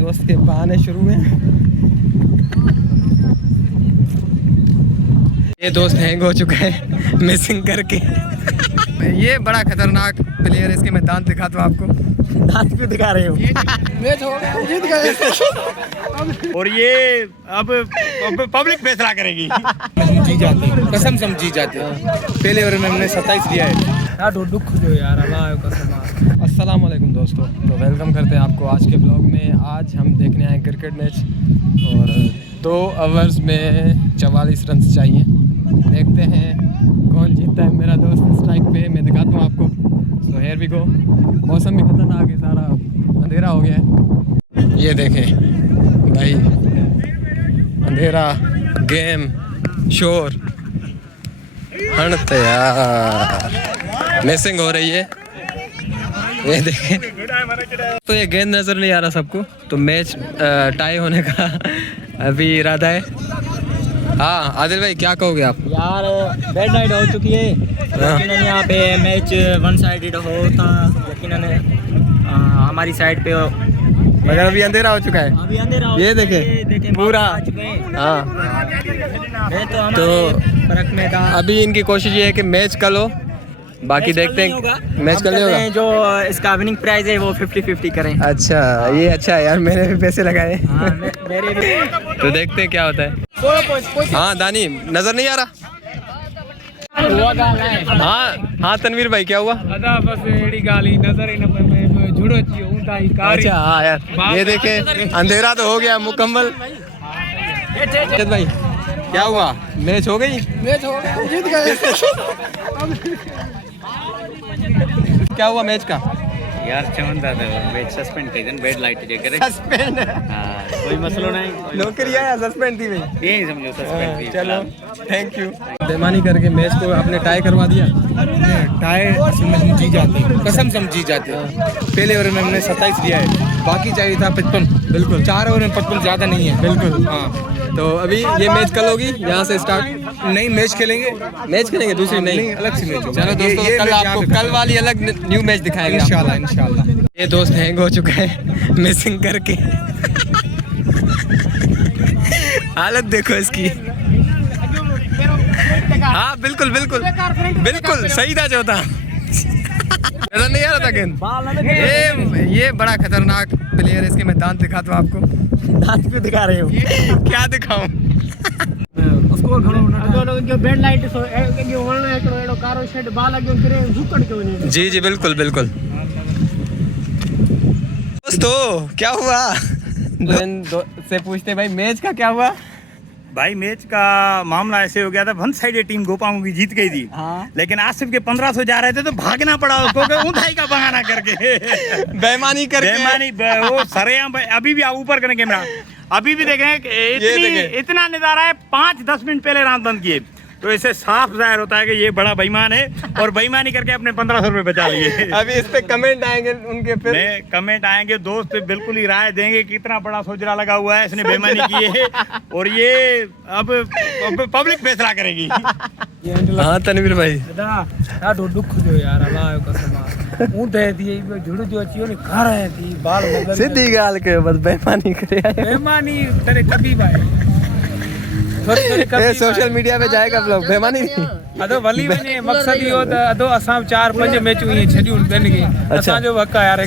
दोस्त के बहाने शुरू हैं। ये दोस्त हैंग हो चुका है मिसिंग करके। ये बड़ा खतरनाक प्लेयर है, इसके मैं दांत दिखाता हूँ आपको। दांत क्यों दिखा रहे हो? मैच हो गया, जीत गए। और ये अब पब्लिक फैसला करेगी। जी जाते हैं, कसम समझी जाते हैं। पहले ओवर में हमने 27 दिया है। दुख जो यार अस्सलाम वालेकुम दोस्तों, तो वेलकम करते हैं आपको आज के ब्लॉग में। आज हम देखने आए क्रिकेट मैच और 2 ओवर्स में 44 रन चाहिए। देखते हैं कौन जीतता है। मेरा दोस्त स्ट्राइक पे, मैं दिखाता हूँ आपको। So here we go. मौसम भी खतरनाक है, सारा अंधेरा हो गया है। ये देखें भाई, अंधेरा, गेम, शोर, हट यार, मिसिंग हो रही है। ये देखें, तो ये गेंद नजर नहीं आ रहा सबको, तो मैच टाई होने का अभी इरादा है। हाँ आदिल भाई, क्या कहोगे आप? यार बैड नाइट हो चुकी है, यकीनन यहाँ पे मैच वन साइडेड होता, यकीनन हमारी साइड पे, मगर अभी अंधेरा हो चुका है। अभी अंधेरा हो ये चुका है, देखें पूरा। हाँ तो फर्क में था। अभी इनकी कोशिश ये है कि मैच कल हो, बाकी देखते हैं। मैच कल नहीं होगा, जो इसका विनिंग प्राइस है वो 50-50 करें। अच्छा ये अच्छा है यार, मैंने भी पैसे लगाए। हाँ, मेरे भी। तो देखते हैं क्या होता है। हाँ दानी, नजर नहीं आ रहा? हाँ तनवीर भाई, क्या हुआ? अच्छा हाँ यार, ये देखे अंधेरा तो हो गया मुकम्मल। भाई क्या हुआ, मैच हो गई? मैच हो गया, जीत गए। क्या हुआ मैच का? यार चमन मैच सस्पेंड कर देन, बेड लाइट जे करे सस्पेंड। हां कोई मसलो नहीं, नौकरी आया सस्पेंड थी भाई, यही समझो सस्पेंड थी। चलो थैंक यू। बेईमानी करके मैच को आपने टाई करवा दिया। टाई असल में हम जी जाते हैं, कसम समझी जाते हैं। पहले ओवर में हमने 27 दिया है, बाकी चाहिए था 55। बिल्कुल 4 ओवर में 55 ज़्यादा नहीं है। बिल्कुल हाँ, तो अभी ये मैच कल होगी यहाँ से स्टार्ट? नहीं मैच खेलेंगे, दूसरी नहीं, अलग से मैच। चलो दोस्तों, कल आपको कल वाली अलग न्यू मैच दिखाएंगे इंशाल्लाह इंशाल्लाह। ये दोस्त हैंग हो चुका है मिसिंग करके। हालत देखो इसकी। हाँ बिल्कुल बिल्कुल बिल्कुल सही था जो था। नजर नहीं आ रहा था गेंद। ये बड़ा खतरनाक प्लेयर है, इसके मैं दांत दिखाता हूँ आपको। दांत क्यों दिखा रहे हो? क्या दिखाऊं? उसको जो बेड लाइट सो जो वर्ण एकड़ो एड़ो कारो शेड बाल अगे करे झुकड़ क्यों नहीं? जी जी बिल्कुल बिल्कुल। दोस्तों क्या हुआ? से पूछते भाई मैच का क्या हुआ? भाई मैच का मामला ऐसे हो गया था, वन साइडेड टीम गोपांग की जीत गई थी। हाँ। लेकिन आसिफ के 1500 जा रहे थे तो भागना पड़ा उसको कि ऊंचाई का बहाना करके। बेईमानी करके। बेईमानी वो सरेआम। अभी भी आप ऊपर करें कैमरा, अभी भी देखें इतना नजारा है। 5-10 मिनट पहले रात बंद किए, तो इससे साफ जाहिर होता है कि ये बड़ा बेईमान है और बेईमानी करके अपने 1500 रुपए बचा लिए। अभी इस पे कमेंट आएंगे उनके, फिर कमेंट आएंगे, दोस्त बिल्कुल ही राय देंगे कितना बड़ा सोजरा लगा हुआ है, इसने बेईमानी की है और ये अब पब्लिक फैसला करेगी। हाँ तनवीर भाई, ॾाढो दुख जो यार, अल्लाह जो कसम ऊंधे थी झुड़ जो अची ने घर है थी बाल मगर सीधी गाल के बस बेईमानी करे। बेईमानी करे कभी भाई ये सोशल मीडिया पे जाएगा ब्लॉग बेईमानी। अदो वली वने मकसद इहो त अदो असां 4-5 मैचूं ईअं छॾियूं ॿियनि खे, असांजो हक़ आहे यार।